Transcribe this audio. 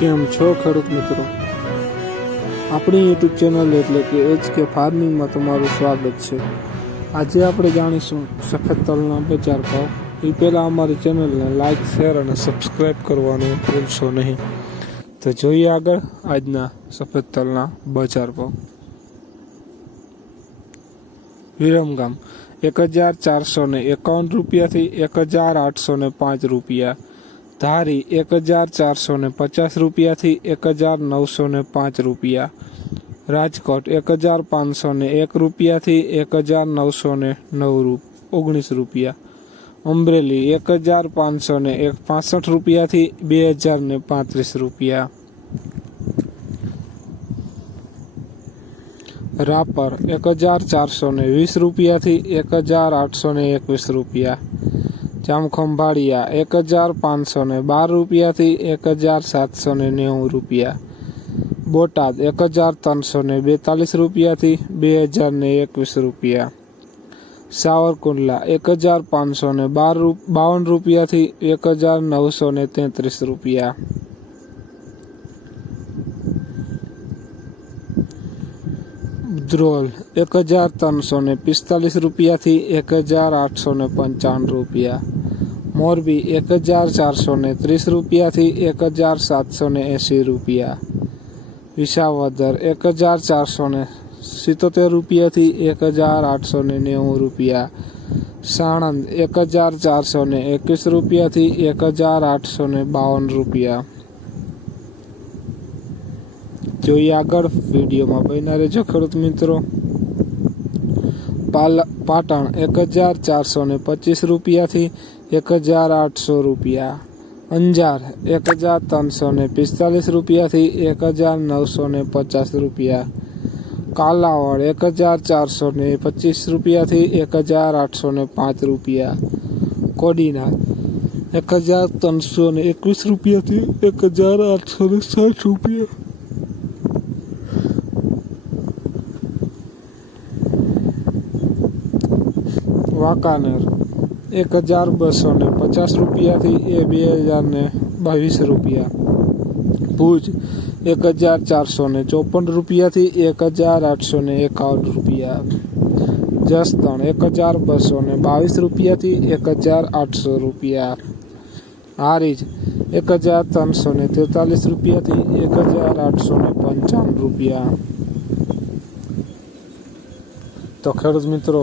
કેમ છો ખેડૂત મિત્રો? આપણી યુટ્યુબ ચેનલ એટલે કે એચ કે ફાર્મિંગમાં તમારું સ્વાગત છે. આજે આપણે જાણીશું સફેદ તલના બજાર ભાવ. એ પહેલાં અમારી ચેનલને લાઇક શેર અને સબસ્ક્રાઈબ કરવાનું ભૂલશો નહીં. તો જોઈએ આગળ આજના સફેદ તલના બજાર ભાવ. વિરમગામ એક હજાર ચારસો ને એકાવન રૂપિયાથી એક હજાર આઠસો ને પાંચ રૂપિયા. ધારી એક હજાર ચારસો ને પચાસ રૂપિયાથી એક હજાર નવસો ને પાંચ રૂપિયા. રાજકોટ એક હજાર પાંચસો ને એક રૂપિયાથી એક હજાર નવસો ને નવ રૂપ, ઓગણીસ રૂપિયા. અમરેલી એક હજાર પાંચસો ને એક પાસઠ રૂપિયાથી બે હજાર ને પાંત્રીસ રૂપિયા. રાપર એક હજાર ચારસો ને વીસ રૂપિયાથી એક હજાર આઠસો ને એકવીસ રૂપિયા. જામખંભાળિયા એક હજાર પાંચસો ને બાર રૂપિયાથી એક હજાર સાતસો ને નેવું રૂપિયા. બોટાદ એક હજાર ત્રણસો ને બેતાલીસ રૂપિયાથી બે હજાર ને એકવીસ રૂપિયા. સાવરકુંડલા એક હજાર પાંચસો ને બાર બાવન રૂપિયાથી એક હજાર નવસો ને તેત્રીસ રૂપિયા. ધ્રોલ એક હજાર ત્રણસો ને પિસ્તાલીસ રૂપિયાથી એક હજાર આઠસો ને પંચાવન રૂપિયા. મોરબી એક હજાર ચારસો ને ત્રીસ રૂપિયાથી એક હજાર સાતસો ને એંસી રૂપિયા. વિસાવદર એક હજાર ચારસો ને સિત્તોતેર રૂપિયાથી એક હજાર આઠસો ને નેવું રૂપિયા. સાણંદ એક હજાર ચારસો ને એકવીસ રૂપિયાથી એક હજાર આઠસો ને બાવન રૂપિયા. જોઈએ આગળ વિડીયોમાં બન્યા રહેજો, ખેડૂત મિત્રો. પાટણ એક હજાર ચારસો ને પચીસ રૂપિયાથી એક હજાર આઠસો રૂપિયા. અંજાર એક હજાર ત્રણસો ને પિસ્તાલીસ રૂપિયાથી એક હજાર નવસો ને પચાસ રૂપિયા. કાલાવડ એક હજાર ચારસો ને પચીસ રૂપિયાથી એક હજાર આઠસો ને પાંચ રૂપિયા. કોડીનાર એક હજાર ત્રણસો ને એકવીસ રૂપિયાથી એક હજાર આઠસો ને સાઠ રૂપિયા. વાંકાનેર. એક હજાર બસો ને પચાસ રૂપિયાથી એ બે હજાર ને બાવીસ રૂપિયા. ભુજ, એક હજાર ચારસો ને ચોપન રૂપિયાથી એક હજાર આઠસો ને એકાવન રૂપિયા. જસદણ, એક હજાર બસો ને બાવીસ રૂપિયાથી એક હજાર આઠસો રૂપિયા. હારીજ, એક હજાર ત્રણસો ને તેતાલીસ રૂપિયાથી એક હજાર આઠસો ને પંચાવન રૂપિયા. તો ખેડૂત મિત્રો